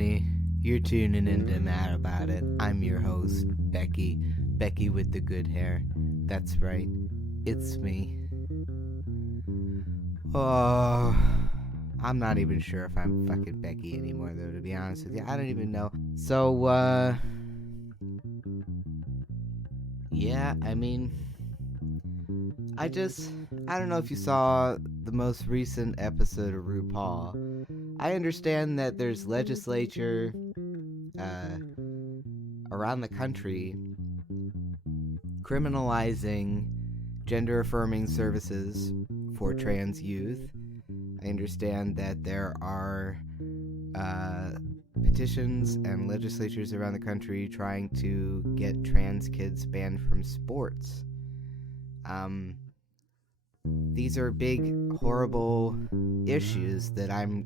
everybody. You're tuning in to Mad About It. I'm your host, Becky. Becky with the good hair. That's right. It's me. Oh, I'm not even sure if I'm fucking Becky anymore, though, to be honest with you. I don't even know. So, yeah, I mean, I don't know if you saw the most recent episode of RuPaul. I understand that there's legislature around the country criminalizing gender-affirming services for trans youth. I understand that there are petitions and legislatures around the country trying to get trans kids banned from sports. These are big, horrible issues that I'm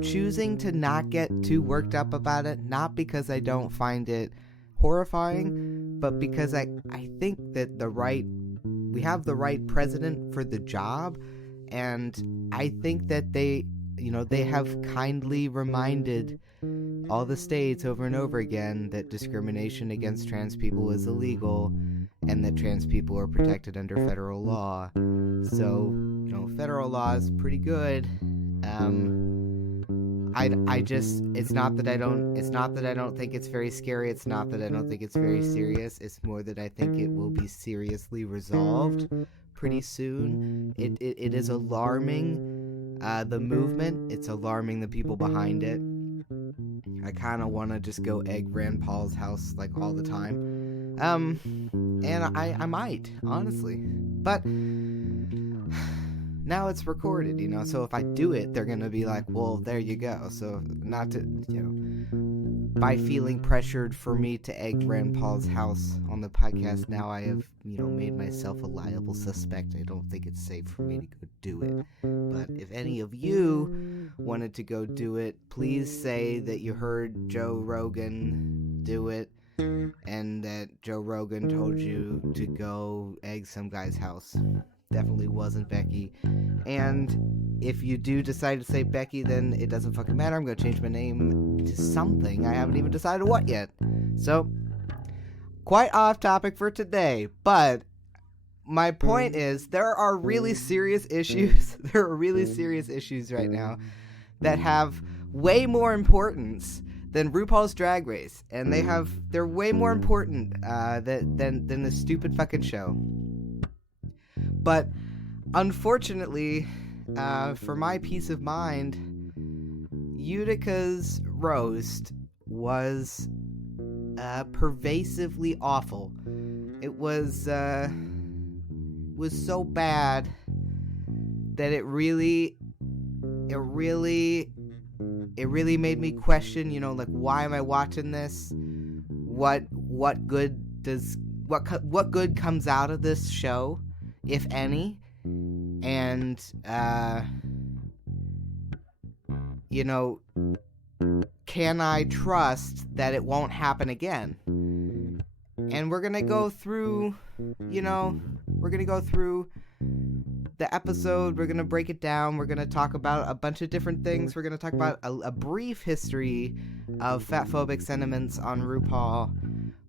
choosing to not get too worked up about it, not because I don't find it horrifying, but because I think that we have the right president for the job, and I think that they have kindly reminded all the states over and over again that discrimination against trans people is illegal and that trans people are protected under federal law. So, federal law is pretty good. It's not that I don't think it's very scary. It's not that I don't think it's very serious. It's more that I think it will be seriously resolved pretty soon. It is alarming, the movement. It's alarming the people behind it. I kind of want to just go egg Rand Paul's house like all the time. And I might, honestly. But now it's recorded, so if I do it, they're going to be like, well, there you go. So not to, by feeling pressured for me to egg Rand Paul's house on the podcast, now I have, made myself a liable suspect. I don't think it's safe for me to go do it. But if any of you wanted to go do it, please say that you heard Joe Rogan do it and that Joe Rogan told you to go egg some guy's house. Definitely wasn't Becky. And if you do decide to say Becky, then it doesn't fucking matter. I'm going to change my name to something. I haven't even decided what yet. So, quite off topic for today. But my point is, there are really serious issues. There are really serious issues right now that have way more importance than RuPaul's Drag Race. And they're way more important than the stupid fucking show. But unfortunately, for my peace of mind, Utica's roast was pervasively awful. It was so bad that it really made me question, why am I watching this? What good comes out of this show, if any? And can I trust that it won't happen again? And we're gonna go through the episode. We're gonna break it down. We're gonna talk about a bunch of different things. We're gonna talk about a brief history of fatphobic sentiments on RuPaul.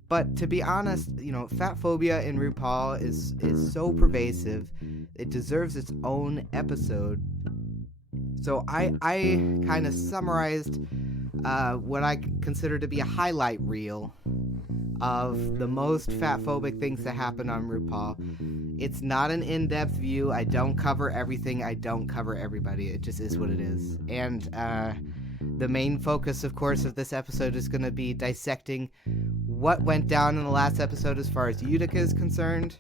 But to be honest, fat phobia in RuPaul is so pervasive, it deserves its own episode. So I kind of summarized what I consider to be a highlight reel of the most fatphobic things that happen on RuPaul. It's not an in-depth view. I don't cover everything. I don't cover everybody. It just is what it is. And the main focus, of course, of this episode is going to be dissecting what went down in the last episode as far as Utica is concerned,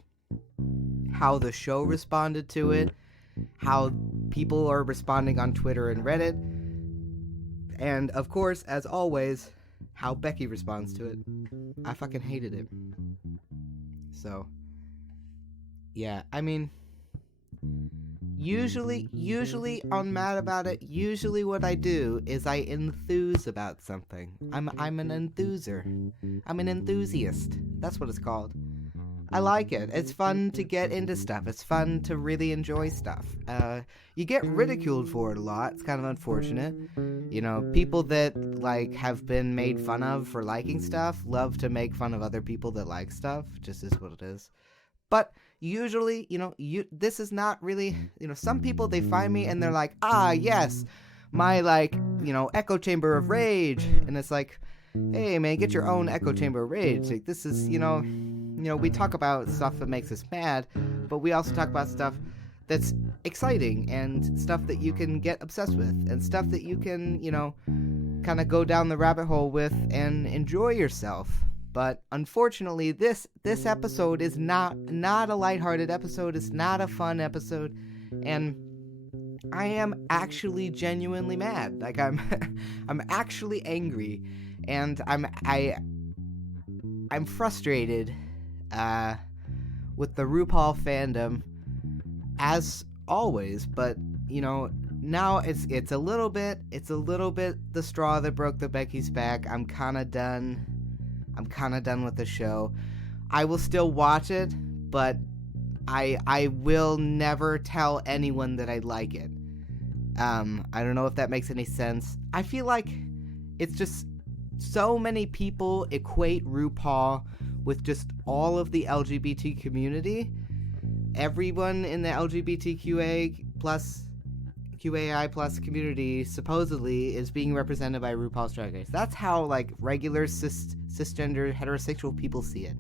how the show responded to it, how people are responding on Twitter and Reddit, and, of course, as always, how Becky responds to it. I fucking hated it. So, yeah, I mean, usually on Mad About It, usually what I do is I enthuse about something. I'm an enthuser. I'm an enthusiast. That's what it's called. I like it. It's fun to get into stuff. It's fun to really enjoy stuff. You get ridiculed for it a lot. It's kind of unfortunate. You know, people that, like, have been made fun of for liking stuff love to make fun of other people that like stuff. Just is what it is. But usually, you know, this is not really, you know, some people, they find me and they're like, yes, my, like, you know, echo chamber of rage. And it's like, hey, man, get your own echo chamber of rage. Like, this is, you know, we talk about stuff that makes us mad, but we also talk about stuff that's exciting and stuff that you can get obsessed with and stuff that you can, you know, kind of go down the rabbit hole with and enjoy yourself. But unfortunately, this episode is not a lighthearted episode. It's not a fun episode, and I am actually genuinely mad. Like, I'm actually angry, and I'm frustrated with the RuPaul fandom, as always. But you know, now it's a little bit the straw that broke the Becky's back. I'm kind of done with the show. I will still watch it, but I will never tell anyone that I like it. I don't know if that makes any sense. I feel like it's just so many people equate RuPaul with just all of the LGBT community. Everyone in the LGBTQA plus QAI plus community supposedly is being represented by RuPaul's Drag Race. That's how, like, regular cisgender heterosexual people see it,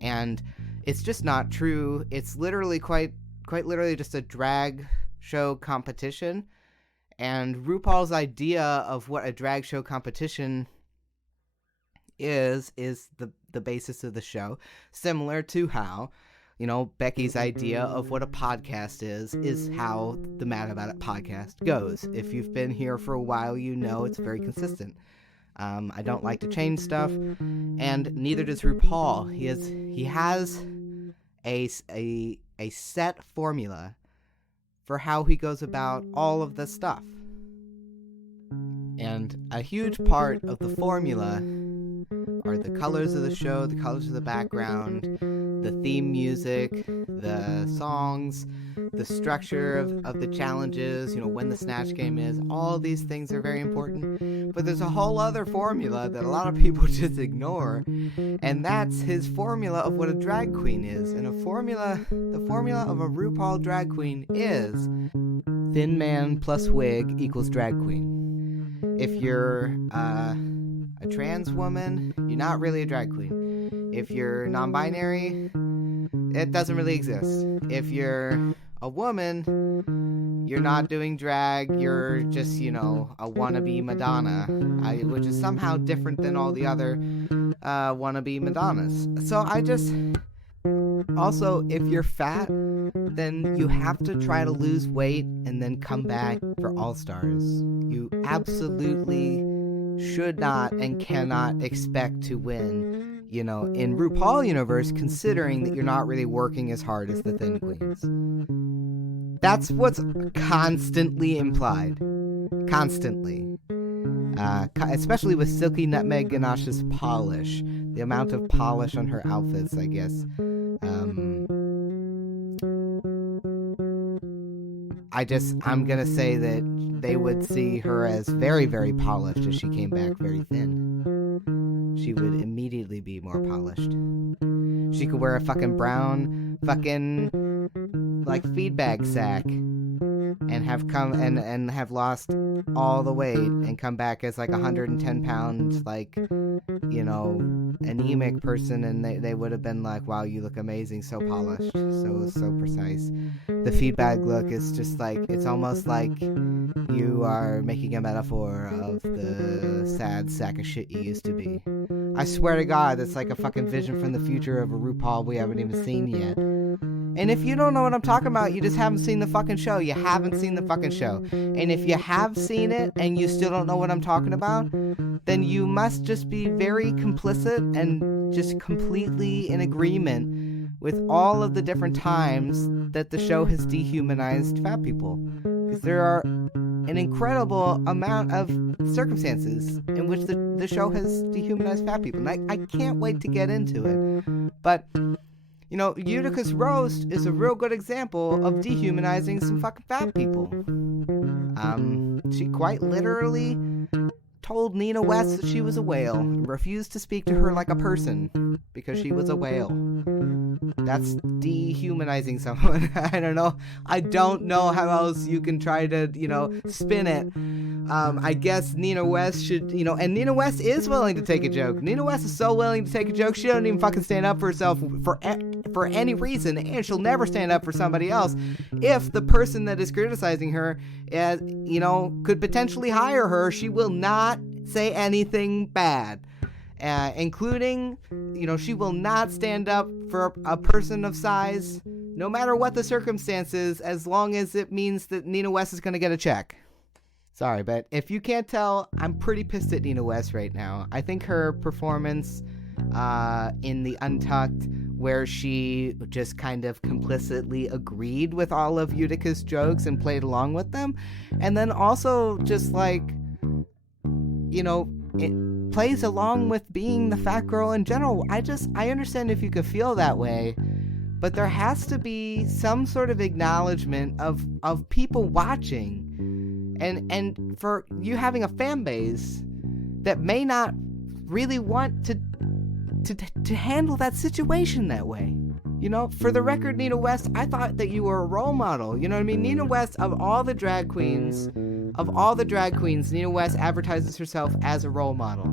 and it's just not true. It's literally quite literally just a drag show competition, and RuPaul's idea of what a drag show competition is the basis of the show, similar to how, you know, Becky's idea of what a podcast is how the Mad About It podcast goes. If you've been here for a while, you know it's very consistent. I don't like to change stuff, and neither does RuPaul. He has a set formula for how he goes about all of this stuff. And a huge part of the formula are the colors of the show, the colors of the background, the theme music, the songs, the structure of the challenges, you know, when the Snatch Game is. All these things are very important. But there's a whole other formula that a lot of people just ignore, and that's his formula of what a drag queen is. And the formula of a RuPaul drag queen is thin man plus wig equals drag queen. If you're a trans woman, you're not really a drag queen. If you're non-binary, it doesn't really exist. If you're a woman, you're not doing drag, you're just, you know, a wannabe Madonna, which is somehow different than all the other wannabe Madonnas. So also, if you're fat, then you have to try to lose weight and then come back for All-Stars. You absolutely should not and cannot expect to win, you know, in RuPaul universe, considering that you're not really working as hard as the thin queens. That's what's constantly implied. Constantly. Especially with Silky Nutmeg Ganache's polish. The amount of polish on her outfits, I guess. I'm gonna say that they would see her as very, very polished if she came back very thin. She would immediately be more polished. She could wear a fucking brown like feedbag sack and have lost all the weight and come back as like 110 pounds, like, you know, anemic person, and they would have been like, wow, you look amazing, so polished, so precise. The feedback look is just like, it's almost like you are making a metaphor of the sad sack of shit you used to be. I swear to God, that's like a fucking vision from the future of a RuPaul we haven't even seen yet. And if you don't know what I'm talking about, you just haven't seen the fucking show. You haven't seen the fucking show. And if you have seen it and you still don't know what I'm talking about, then you must just be very complicit and just completely in agreement with all of the different times that the show has dehumanized fat people. Because there are an incredible amount of circumstances in which the show has dehumanized fat people. And I can't wait to get into it. But Utica's roast is a real good example of dehumanizing some fucking fat people. She quite literally told Nina West that she was a whale and refused to speak to her like a person because she was a whale. That's dehumanizing someone. I don't know how else you can try to, spin it. I guess Nina West should, and Nina West is willing to take a joke. Nina West is so willing to take a joke, she doesn't even fucking stand up for herself for any reason, and she'll never stand up for somebody else if the person that is criticizing her, could potentially hire her. She will not say anything bad. Including, she will not stand up for a person of size, no matter what the circumstances, as long as it means that Nina West is going to get a check. Sorry, but if you can't tell, I'm pretty pissed at Nina West right now. I think her performance in the Untucked, where she just kind of complicitly agreed with all of Utica's jokes and played along with them, and then also just it plays along with being the fat girl in general. I understand if you could feel that way, but there has to be some sort of acknowledgement of people watching, and for you having a fan base that may not really want to handle that situation that way. For the record, Nina West, I thought that you were a role model. You know what I mean? Nina West, of all the drag queens, Nina West advertises herself as a role model.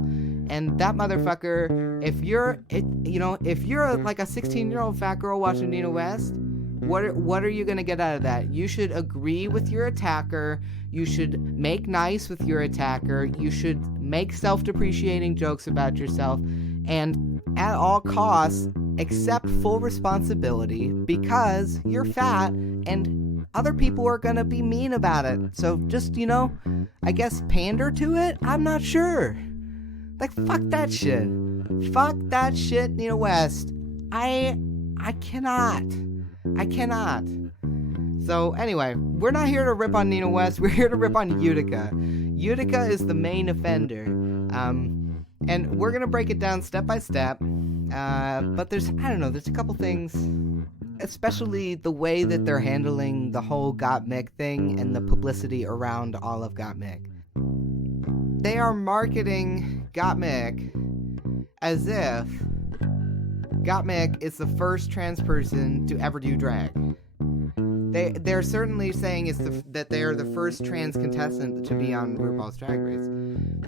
And that motherfucker, if you're like a 16-year-old fat girl watching Nina West, what are you going to get out of that? You should agree with your attacker. You should make nice with your attacker. You should make self-depreciating jokes about yourself. And at all costs, accept full responsibility because you're fat and other people are gonna be mean about it. So just, I guess pander to it? I'm not sure. Fuck that shit. Fuck that shit, Nina West. I cannot. So anyway, we're not here to rip on Nina West. We're here to rip on Utica. Utica is the main offender. And we're going to break it down step by step. But there's a couple things, especially the way that they're handling the whole Gottmik thing and the publicity around all of Gottmik. They are marketing Gottmik as if Gottmik is the first trans person to ever do drag. They're certainly saying that they are the first trans contestant to be on RuPaul's Drag Race.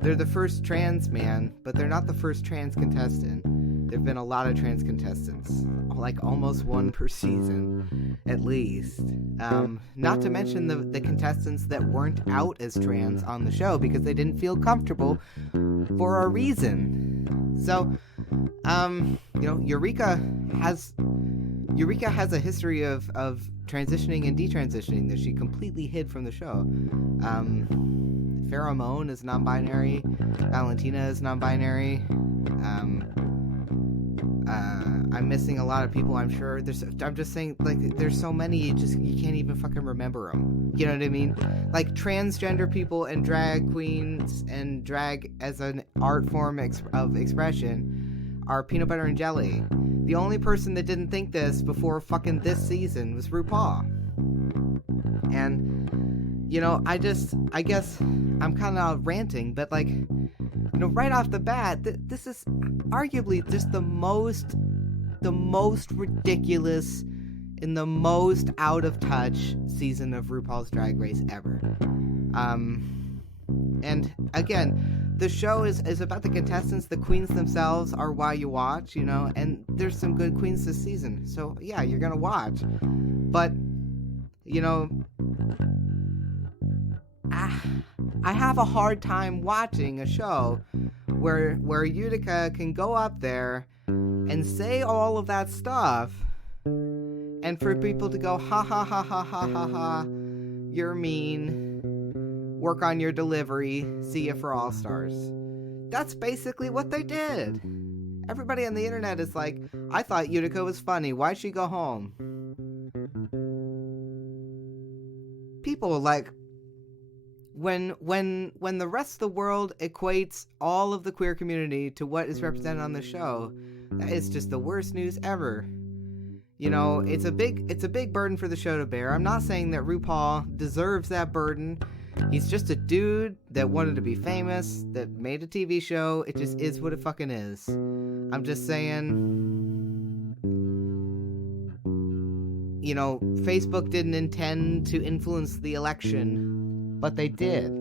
They're the first trans man, but they're not the first trans contestant. There've been a lot of trans contestants, like almost one per season, at least. Not to mention the contestants that weren't out as trans on the show because they didn't feel comfortable for a reason. So, Utica has a history of transitioning and detransitioning that she completely hid from the show. Pheromone is non-binary. Valentina is non-binary. I'm missing a lot of people, I'm sure. I'm just saying, there's so many, you can't even fucking remember them. You know what I mean? Transgender people and drag queens and drag as an art form of expression are peanut butter and jelly. The only person that didn't think this before fucking this season was RuPaul. And, I guess I'm kind of ranting, but right off the bat, this is arguably just the most ridiculous and the most out of touch season of RuPaul's Drag Race ever. And again, the show is about the contestants. The queens themselves are why you watch, and there's some good queens this season. So yeah, you're gonna watch. But, I have a hard time watching a show where Utica can go up there and say all of that stuff, and for people to go, ha ha ha ha ha ha ha, you're mean, work on your delivery, see ya for All Stars. That's basically what they did. Everybody on the internet is like, I thought Utica was funny, why'd she go home? People when the rest of the world equates all of the queer community to what is represented on the show, that is just the worst news ever. You know, it's a big burden for the show to bear. I'm not saying that RuPaul deserves that burden. He's just a dude that wanted to be famous, that made a TV show. It just is what it fucking is. I'm just saying, you know, Facebook didn't intend to influence the election, but they did.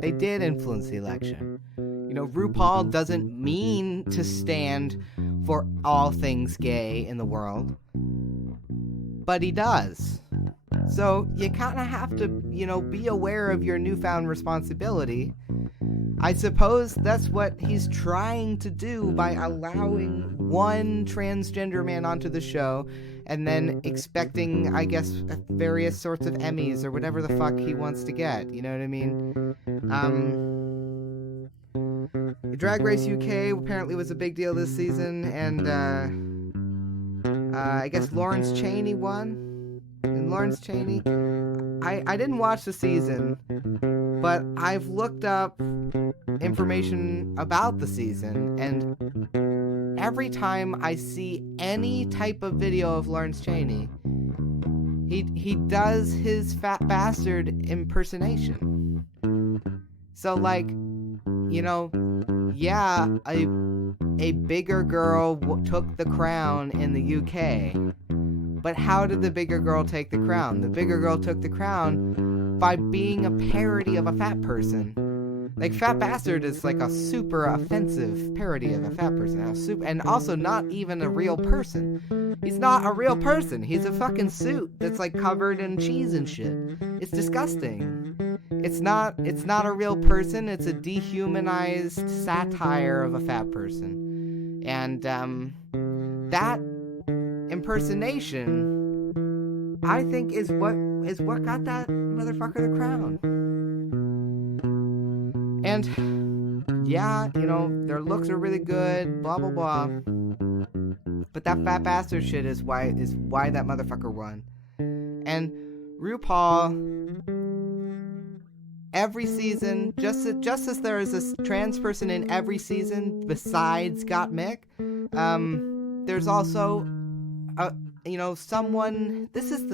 They did influence the election. You know, RuPaul doesn't mean to stand for all things gay in the world, but he does. So you kind of have to, you know, be aware of your newfound responsibility. I suppose that's what he's trying to do by allowing one transgender man onto the show and then expecting, I guess, various sorts of Emmys or whatever the fuck he wants to get. You know what I mean? Drag Race UK apparently was a big deal this season, and I guess Lawrence Chaney won. And Lawrence Chaney, I didn't watch the season, but I've looked up information about the season, and every time I see any type of video of Lawrence Chaney, he does his fat bastard impersonation. So, like, you know, yeah, a bigger girl took the crown in the UK. But how did the bigger girl take the crown? The bigger girl took the crown by being a parody of a fat person. Like, fat bastard is like a super offensive parody of a fat person. And also not even a real person. He's not a real person. He's a fucking suit that's like covered in cheese and shit. It's disgusting. It's not a real person. It's a dehumanized satire of a fat person. And that impersonation, I think, is what got that motherfucker the crown. And yeah, you know, their looks are really good, blah blah blah. But that fat bastard shit is why that motherfucker won. And RuPaul, every season, just as there is a trans person in every season besides Gottmik, there's also you know, someone. This is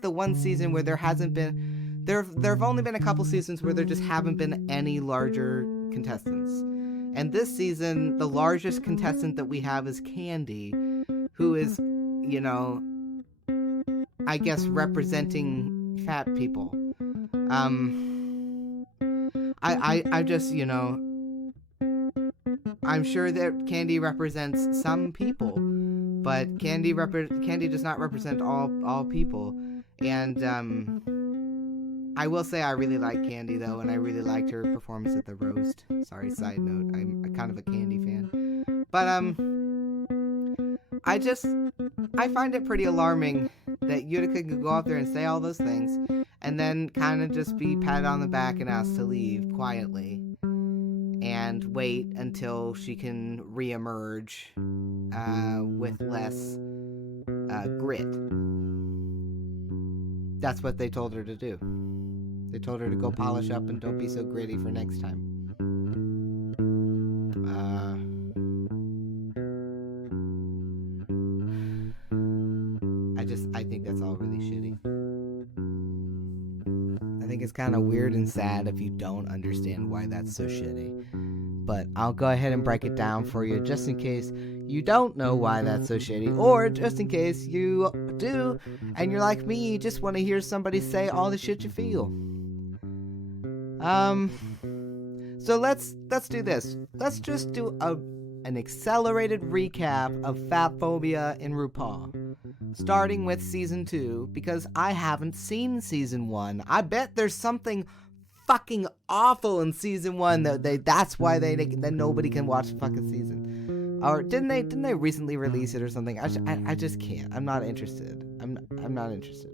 the one season where there hasn't been. There've only been a couple seasons where there just haven't been any larger contestants. And this season, the largest contestant that we have is Candy, who is, you know, I guess representing fat people. I just, you know, I'm sure that Candy represents some people, but Candy does not represent all people. And I will say I really like Candy though, and I really liked her performance at the roast. Sorry, side note, I'm kind of a Candy fan. But I find it pretty alarming that Utica can go out there and say all those things and then kind of just be patted on the back and asked to leave quietly and wait until she can reemerge with less grit. That's what they told her to do. They told her to go polish up and don't be so gritty for next time. I think that's all really shitty. I think it's kind of weird and sad if you don't understand why that's so shitty. But I'll go ahead and break it down for you just in case you don't know why that's so shitty, or just in case you do and you're like me, you just want to hear somebody say all the shit you feel. So let's do this. Let's just do an accelerated recap of Fatphobia in RuPaul, starting with season 2, because I haven't seen season 1. I bet there's something fucking awful in season 1 that's why that nobody can watch the fucking season. Or didn't they recently release it or something? I just can't. I'm not interested. I'm not interested.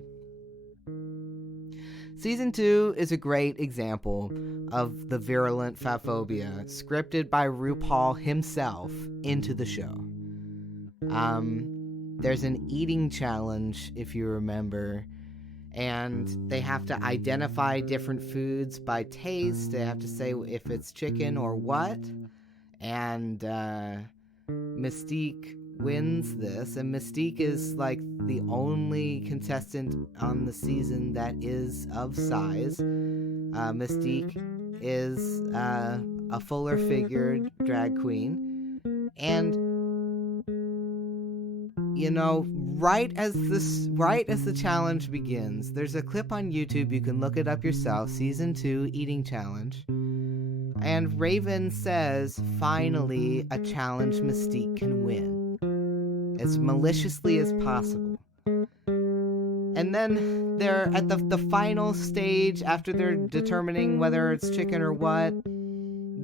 Season 2 is a great example of the virulent fatphobia scripted by RuPaul himself into the show. There's an eating challenge, if you remember, and they have to identify different foods by taste. They have to say if it's chicken or what. And Mystique wins this, and Mystique is like the only contestant on the season that is of size. Mystique is a fuller figured drag queen, and you know, right as the challenge begins, there's a clip on YouTube, you can look it up yourself, season 2 eating challenge, and Raven says, finally, a challenge Mystique can win, as maliciously as possible. And then they're at the final stage, after they're determining whether it's chicken or what,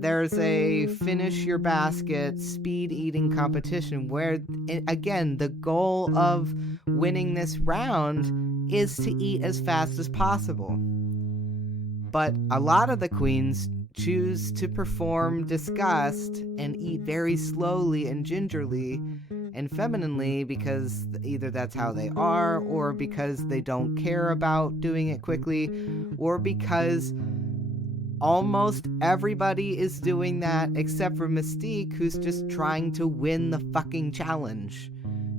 there's a finish your basket speed eating competition where, again, the goal of winning this round is to eat as fast as possible. But a lot of the queens choose to perform disgust and eat very slowly and gingerly and femininely because either that's how they are, or because they don't care about doing it quickly, or because almost everybody is doing that except for Mystique, who's just trying to win the fucking challenge.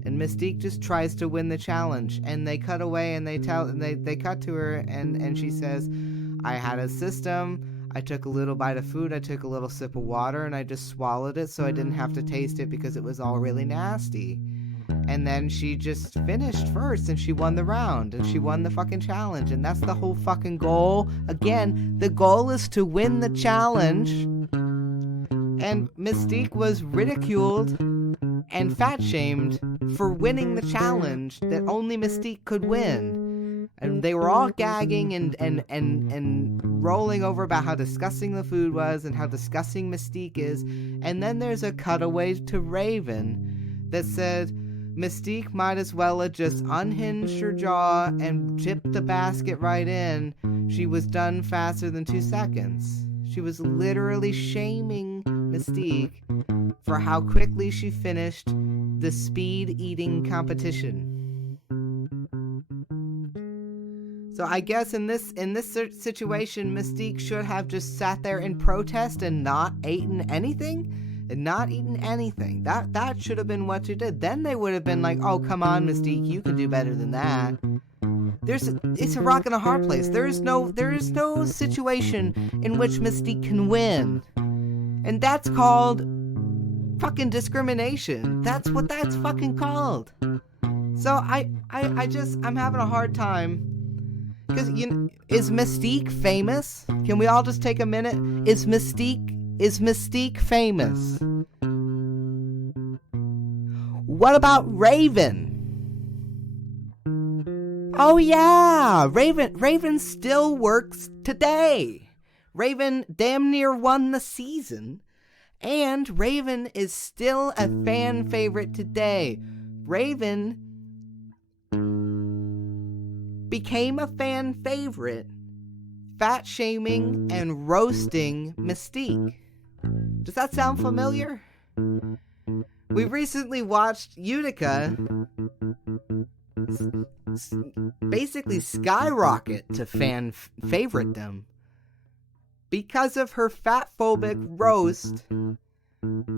And Mystique just tries to win the challenge. And they cut away and they cut to her and she says, I had a system. I took a little bite of food. I took a little sip of water and I just swallowed it so I didn't have to taste it because it was all really nasty. And then she just finished first and she won the round and she won the fucking challenge. And that's the whole fucking goal. Again, the goal is to win the challenge. And Mystique was ridiculed and fat shamed for winning the challenge that only Mystique could win. And they were all gagging and rolling over about how disgusting the food was and how disgusting Mystique is. And then there's a cutaway to Raven that said, Mystique might as well have just unhinged her jaw and tipped the basket right in. She was done faster than 2 seconds. She was literally shaming Mystique for how quickly she finished the speed eating competition. So I guess in this situation, Mystique should have just sat there in protest and not eaten anything. That should have been what you did. Then they would have been like, oh, come on, Mystique, you can do better than that. It's a rock and a hard place. There is no situation in which Mystique can win. And that's called fucking discrimination. That's what that's fucking called. So I'm having a hard time. Because, is Mystique famous? Can we all just take a minute? Is Mystique famous? What about Raven? Oh yeah, Raven still works today. Raven damn near won the season, and Raven is still a fan favorite today. Raven became a fan favorite, fat shaming and roasting Mystique. Does that sound familiar? We recently watched Utica basically skyrocket to fan favoritedom because of her fat-phobic roast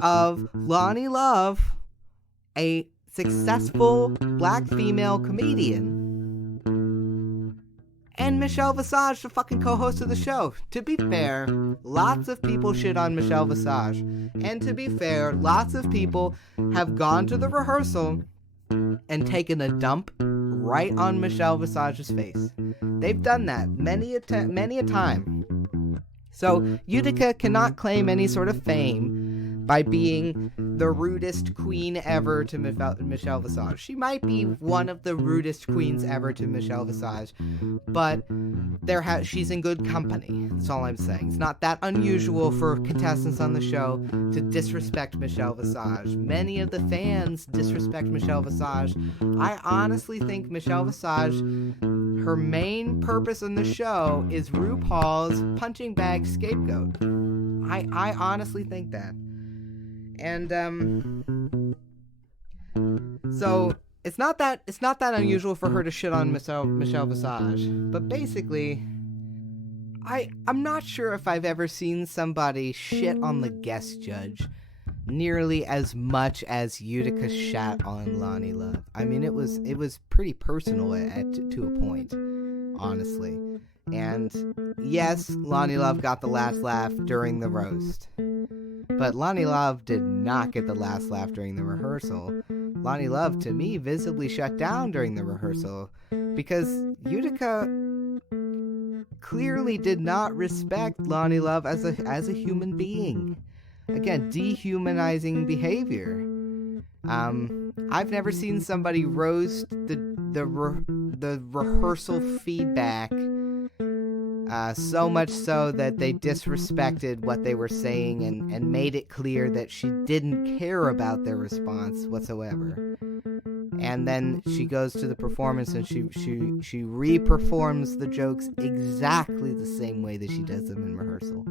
of Lonnie Love, a successful black female comedian, and Michelle Visage, the fucking co-host of the show. To be fair, lots of people shit on Michelle Visage. And to be fair, lots of people have gone to the rehearsal and taken a dump right on Michelle Visage's face. They've done that many a time. So Utica cannot claim any sort of fame by being the rudest queen ever to Michelle Visage. She might be one of the rudest queens ever to Michelle Visage, but she's in good company. That's all I'm saying. It's not that unusual for contestants on the show to disrespect Michelle Visage. Many of the fans disrespect Michelle Visage. I honestly think Michelle Visage, her main purpose on the show is RuPaul's punching bag scapegoat. I honestly think that. And so it's not that unusual for her to shit on Michelle Visage, but basically, I'm not sure if I've ever seen somebody shit on the guest judge nearly as much as Utica shat on Lonnie Love. I mean, it was pretty personal to a point, honestly. And yes, Lonnie Love got the last laugh during the roast. But Lonnie Love did not get the last laugh during the rehearsal. Lonnie Love, to me, visibly shut down during the rehearsal because Utica clearly did not respect Lonnie Love as a human being. Again, dehumanizing behavior. I've never seen somebody roast the rehearsal feedback so much so that they disrespected what they were saying and made it clear that she didn't care about their response whatsoever. And then she goes to the performance and she re-performs the jokes exactly the same way that she does them in rehearsal.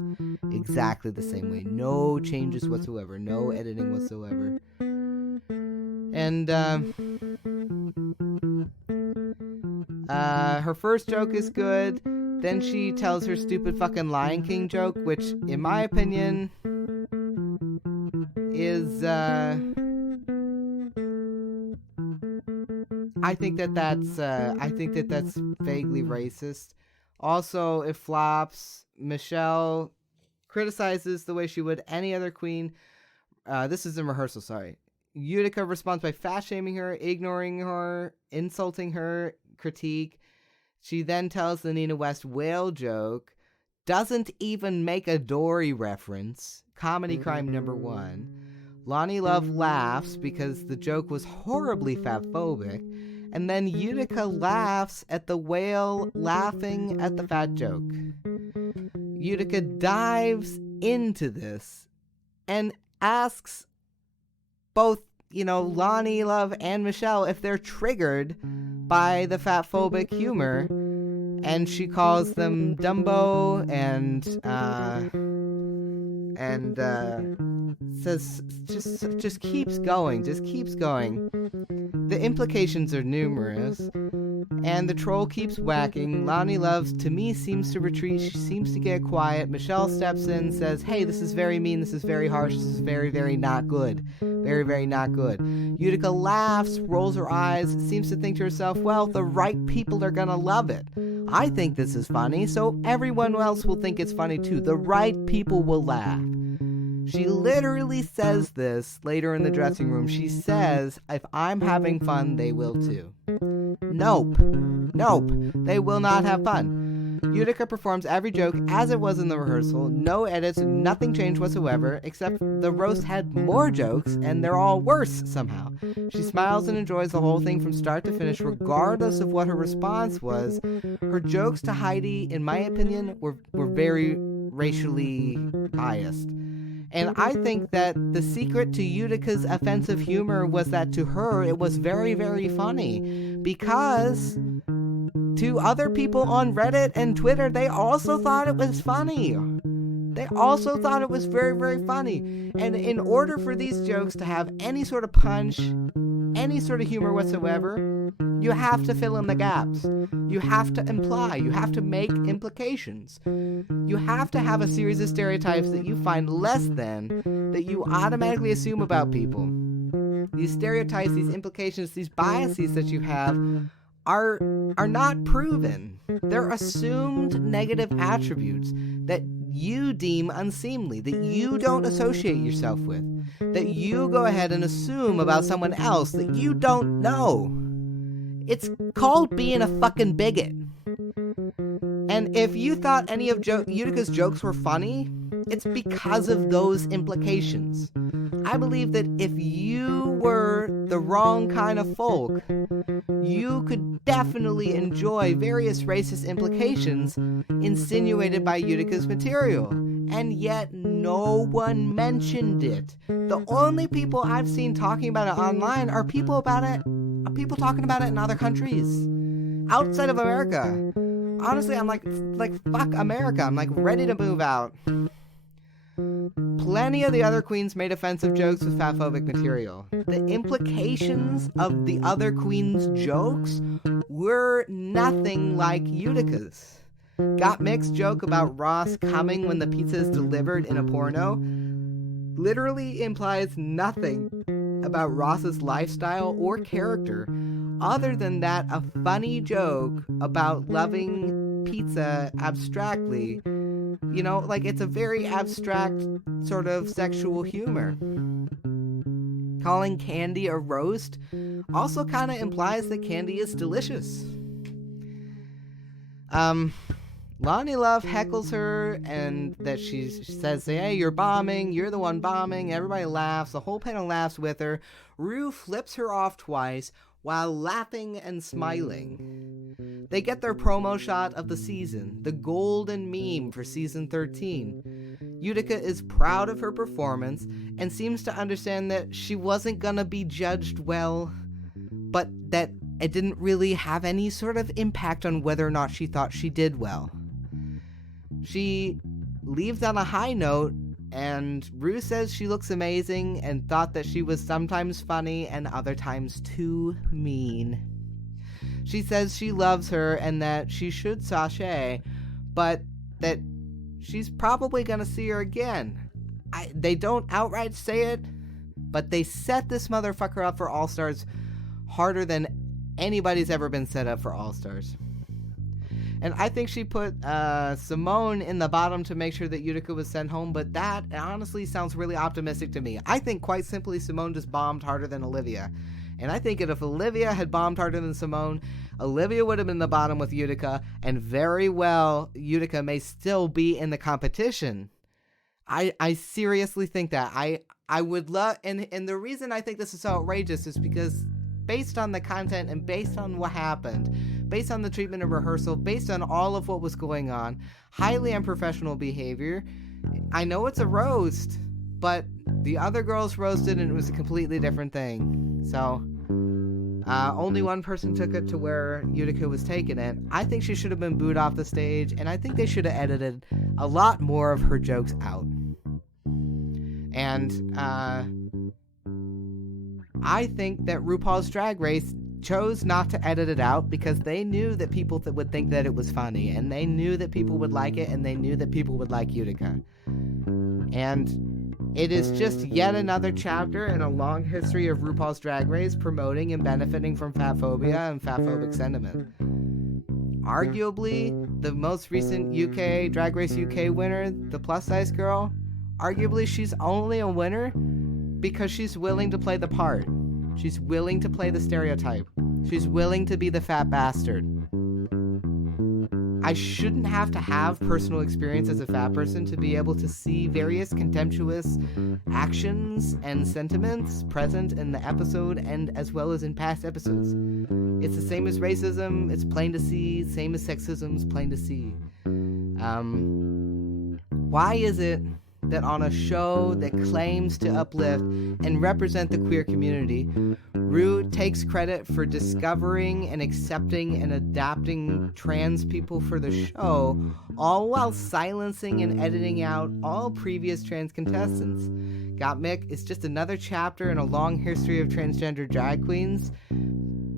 Exactly the same way. No changes whatsoever. No editing whatsoever. And her first joke is good. Then she tells her stupid fucking Lion King joke, which, in my opinion, is I think that's vaguely racist. Also, it flops. Michelle criticizes the way she would any other queen. This is in rehearsal, sorry. Utica responds by fat-shaming her, ignoring her, insulting her, critique. She then tells the Nina West whale joke, doesn't even make a Dory reference. Comedy crime number 1. Lonnie Love laughs because the joke was horribly fatphobic, and then Utica laughs at the whale laughing at the fat joke. Utica dives into this and asks both, Lonnie Love and Michelle if they're triggered by the fatphobic humor, and she calls them Dumbo and says just keeps going. The implications are numerous, and the troll keeps whacking. Lonnie Love, to me, seems to retreat. She seems to get quiet. Michelle steps in, says, hey, this is very mean, this is very harsh, this is very, very not good. Very, very not good. Utica laughs, rolls her eyes, seems to think to herself, well, the right people are gonna love it. I think this is funny, so everyone else will think it's funny too. The right people will laugh. She literally says this later in the dressing room. She says, if I'm having fun, they will too. Nope, they will not have fun. Utica performs every joke as it was in the rehearsal. No edits, nothing changed whatsoever, except the roast had more jokes, and they're all worse somehow. She smiles and enjoys the whole thing from start to finish, regardless of what her response was. Her jokes to Heidi, in my opinion, were very racially biased. And I think that the secret to Utica's offensive humor was that to her it was very, very funny. Because to other people on Reddit and Twitter, they also thought it was funny. They also thought it was very, very funny. And in order for these jokes to have any sort of punch, any sort of humor whatsoever, you have to fill in the gaps. You have to imply. You have to make implications. You have to have a series of stereotypes that you find less than, that you automatically assume about people. These stereotypes, these implications, these biases that you have are not proven. They're assumed negative attributes that you deem unseemly, that you don't associate yourself with, that you go ahead and assume about someone else that you don't know. It's called being a fucking bigot. And if you thought any of Utica's jokes were funny, it's because of those implications. I believe that if you were the wrong kind of folk, you could definitely enjoy various racist implications insinuated by Utica's material. And yet no one mentioned it. The only people I've seen talking about it online are people talking about it in other countries. Outside of America. Honestly, I'm like fuck America. I'm like ready to move out. Plenty of the other queens made offensive jokes with fatphobic material. The implications of the other queens' jokes were nothing like Utica's. Gottmik's joke about Ross coming when the pizza is delivered in a porno, literally implies nothing about Ross's lifestyle or character, other than that a funny joke about loving pizza abstractly. You know, like, it's a very abstract sort of sexual humor. Calling candy a roast also kind of implies that candy is delicious. Lonnie Love heckles her, and that she says, hey, you're bombing, you're the one bombing, everybody laughs, the whole panel laughs with her. Rue flips her off twice while laughing and smiling. They get their promo shot of the season, the golden meme for season 13. Utica is proud of her performance and seems to understand that she wasn't gonna be judged well, but that it didn't really have any sort of impact on whether or not she thought she did well. She leaves on a high note, and Rue says she looks amazing and thought that she was sometimes funny and other times too mean. She says she loves her and that she should sashay, but that she's probably gonna see her again. They don't outright say it, but they set this motherfucker up for All-Stars harder than anybody's ever been set up for All-Stars. And I think she put Simone in the bottom to make sure that Utica was sent home, but that honestly sounds really optimistic to me. I think quite simply Simone just bombed harder than Olivia. And I think that if Olivia had bombed harder than Simone, Olivia would have been in the bottom with Utica, and very well Utica may still be in the competition. I seriously think that. I would love, and the reason I think this is so outrageous is because based on the content and based on what happened, based on the treatment of rehearsal, based on all of what was going on, highly unprofessional behavior. I know it's a roast, but the other girls roasted and it was a completely different thing. So, only one person took it to where Utica was taking it. I think she should have been booed off the stage, and I think they should have edited a lot more of her jokes out. And, I think that RuPaul's Drag Race chose not to edit it out because they knew that people would think that it was funny, and they knew that people would like it, and they knew that people would like Utica. And it is just yet another chapter in a long history of RuPaul's Drag Race promoting and benefiting from fatphobia and fatphobic sentiment. Arguably, the most recent UK Drag Race UK winner, the plus-size girl, arguably she's only a winner because she's willing to play the part. She's willing to play the stereotype. She's willing to be the fat bastard. I shouldn't have to have personal experience as a fat person to be able to see various contemptuous actions and sentiments present in the episode and as well as in past episodes. It's the same as racism, it's plain to see. Same as sexism, it's plain to see. Why is it that on a show that claims to uplift and represent the queer community, Rue takes credit for discovering and accepting and adapting trans people for the show, all while silencing and editing out all previous trans contestants? Gottmik is just another chapter in a long history of transgender drag queens.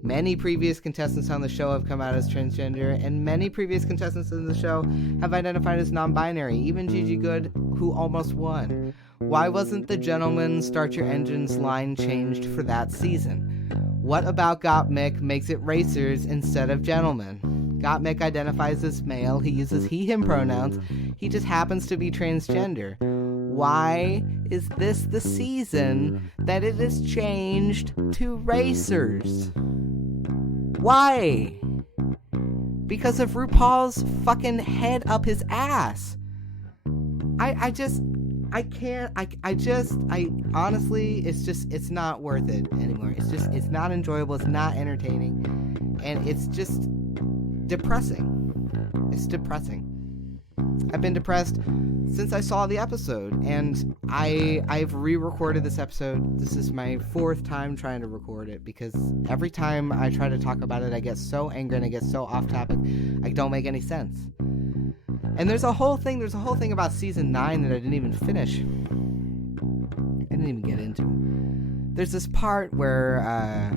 Many previous contestants on the show have come out as transgender, and many previous contestants in the show have identified as non-binary, even Gigi Good, who almost won. Why wasn't the Gentleman Start Your Engines line changed for that season? What about Gottmik makes it racers instead of gentlemen? Gottmik identifies as male, he uses he/him pronouns, he just happens to be transgender. Why is this the season that it is changed to racers? Why? Because of RuPaul's fucking head up his ass. Honestly, it's not worth it anymore. It's not enjoyable, it's not entertaining, and it's just depressing. It's depressing. I've been depressed since I saw the episode, and I've re-recorded this episode. This is my 4th time trying to record it, because every time I try to talk about it, I get so angry and I get so off topic, I don't make any sense. And there's a whole thing about season 9 that I didn't even finish. I didn't even get into it. There's this part where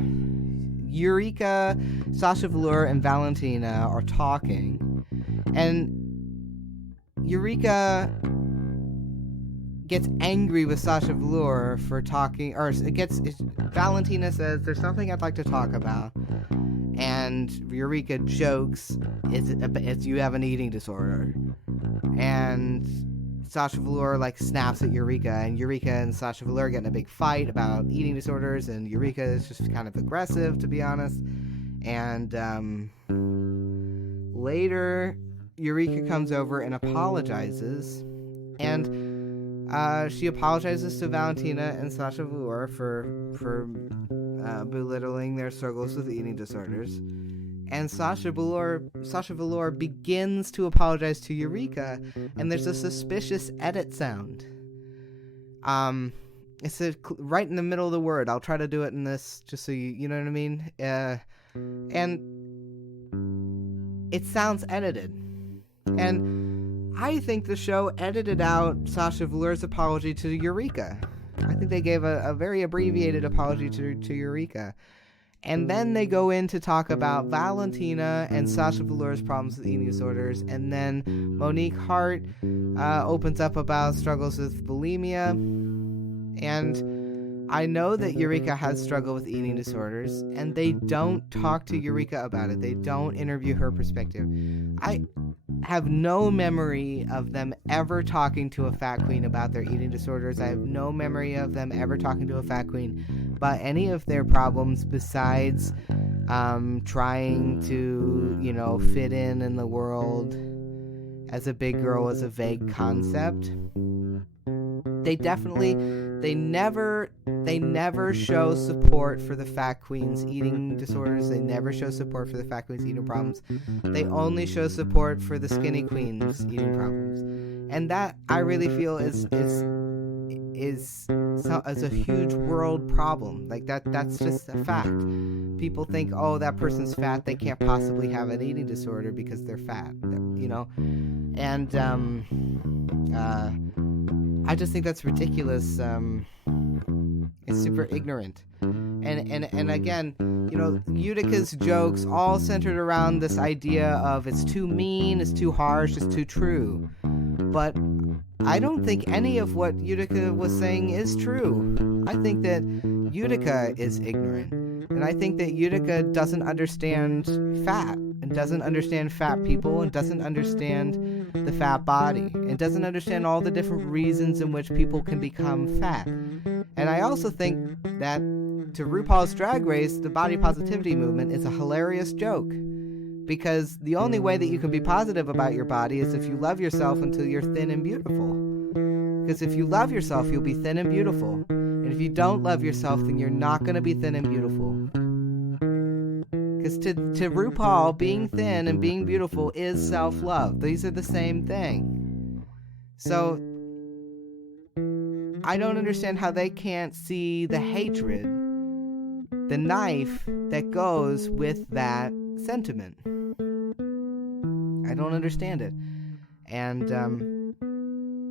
Utica, Sasha Velour, and Valentina are talking, and Utica gets angry with Sasha Velour for talking, Valentina says, there's something I'd like to talk about, and Eureka jokes, it's you have an eating disorder, and Sasha Velour, like, snaps at Eureka, and Eureka and Sasha Velour get in a big fight about eating disorders, and Eureka is just kind of aggressive, to be honest, and, later, Eureka comes over and apologizes, and she apologizes to Valentina and Sasha Velour for belittling their struggles with eating disorders. And Sasha Velour begins to apologize to Eureka, and there's a suspicious edit sound. It's right in the middle of the word. I'll try to do it in this, just so you know what I mean? And it sounds edited. And I think the show edited out Sasha Velour's apology to Eureka. I think they gave a very abbreviated apology to Eureka. And then they go in to talk about Valentina and Sasha Velour's problems with eating disorders. And then Monique Hart opens up about struggles with bulimia. And I know that Eureka has struggled with eating disorders, and they don't talk to Eureka about it. They don't interview her perspective. I have no memory of them ever talking to a fat queen about their eating disorders. I have no memory of them ever talking to a fat queen about any of their problems besides trying to, fit in the world as a big girl was a vague concept. They never show support for the fat queen's eating disorders. They never show support for the fat queen's eating problems. They only show support for the skinny queen's eating problems. And that, I really feel, is a huge world problem. Like, that's just a fact. People think, oh, that person's fat, they can't possibly have an eating disorder because they're fat, And, I just think that's ridiculous. It's super ignorant. And again, Utica's jokes all centered around this idea of it's too mean, it's too harsh, it's too true. But I don't think any of what Utica was saying is true. I think that Utica is ignorant. And I think that Utica doesn't understand fat, and doesn't understand fat people, and doesn't understand the fat body, and doesn't understand all the different reasons in which people can become fat. And I also think that to RuPaul's Drag Race, the body positivity movement is a hilarious joke. Because the only way that you can be positive about your body is if you love yourself until you're thin and beautiful. Because if you love yourself, you'll be thin and beautiful. And if you don't love yourself, then you're not going to be thin and beautiful. Because to RuPaul, being thin and being beautiful is self-love. These are the same thing. So, I don't understand how they can't see the hatred, the knife that goes with that sentiment. I don't understand it. And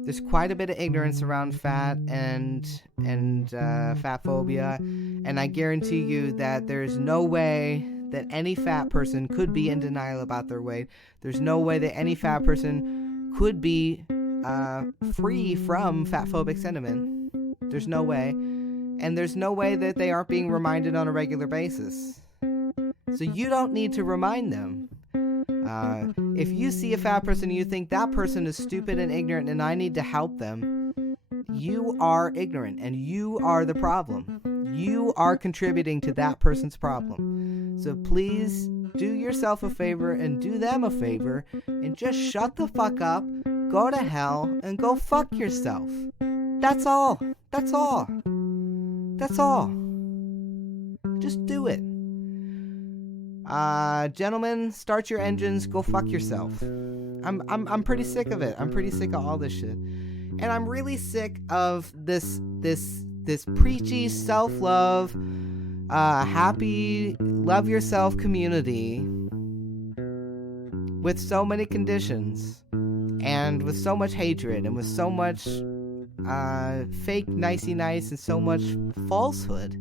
there's quite a bit of ignorance around fat and fat phobia, and I guarantee you that there's no way that any fat person could be in denial about their weight. There's no way that any fat person could be free from fat phobic sentiment. There's no way. And there's no way that they aren't being reminded on a regular basis. So you don't need to remind them. If you see a fat person and you think that person is stupid and ignorant and I need to help them, you are ignorant and you are the problem. You are contributing to that person's problem. So please do yourself a favor and do them a favor and just shut the fuck up, go to hell, and go fuck yourself. That's all. That's all. That's all. Just do it. Gentlemen, start your engines, go fuck yourself. I'm pretty sick of it. I'm pretty sick of all this shit. And I'm really sick of this preachy self-love, happy, love yourself community with so many conditions and with so much hatred and with so much fake nicey nice and so much falsehood.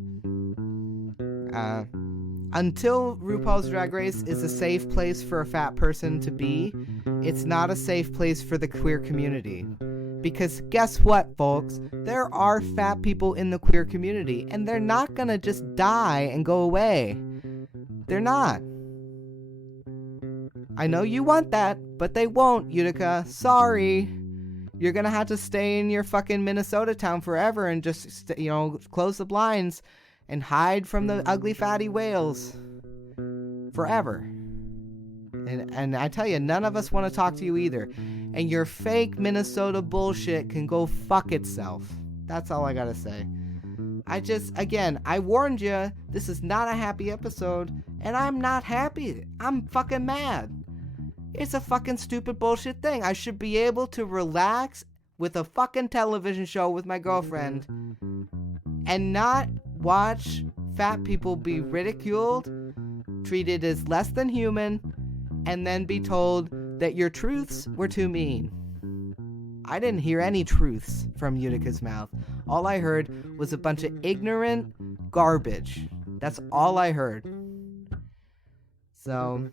Until RuPaul's Drag Race is a safe place for a fat person to be, it's not a safe place for the queer community. Because guess what, folks? There are fat people in the queer community, and they're not gonna just die and go away. They're not. I know you want that, but they won't, Utica. Sorry. You're gonna have to stay in your fucking Minnesota town forever and just, close the blinds and hide from the ugly fatty whales. Forever. And I tell you, none of us want to talk to you either. And your fake Minnesota bullshit can go fuck itself. That's all I gotta say. I warned you, this is not a happy episode, and I'm not happy. I'm fucking mad. It's a fucking stupid bullshit thing. I should be able to relax with a fucking television show with my girlfriend and not watch fat people be ridiculed, treated as less than human, and then be told that your truths were too mean. I didn't hear any truths from Utica's mouth. All I heard was a bunch of ignorant garbage. That's all I heard. So,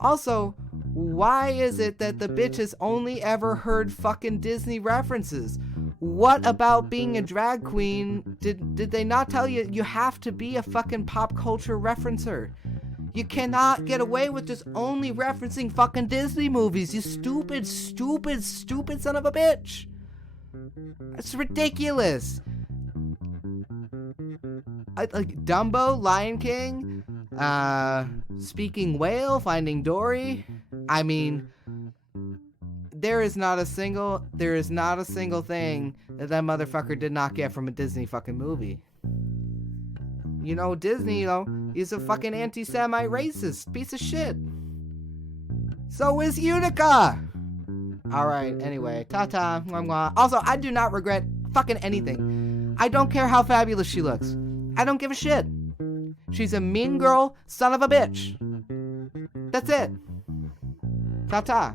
also, why is it that the bitch has only ever heard fucking Disney references? What about being a drag queen? Did they not tell you you have to be a fucking pop culture referencer? You cannot get away with just only referencing fucking Disney movies, you stupid, stupid, stupid son of a bitch. It's ridiculous. Like Dumbo, Lion King, Speaking Whale, Finding Dory. I mean, there is not a single thing that motherfucker did not get from a Disney fucking movie. Disney, is a fucking anti-Semite racist piece of shit. So is Utica. Alright, anyway, ta-ta. Also, I do not regret fucking anything. I don't care how fabulous she looks. I don't give a shit. She's a mean girl, son of a bitch. That's it. Ta-ta.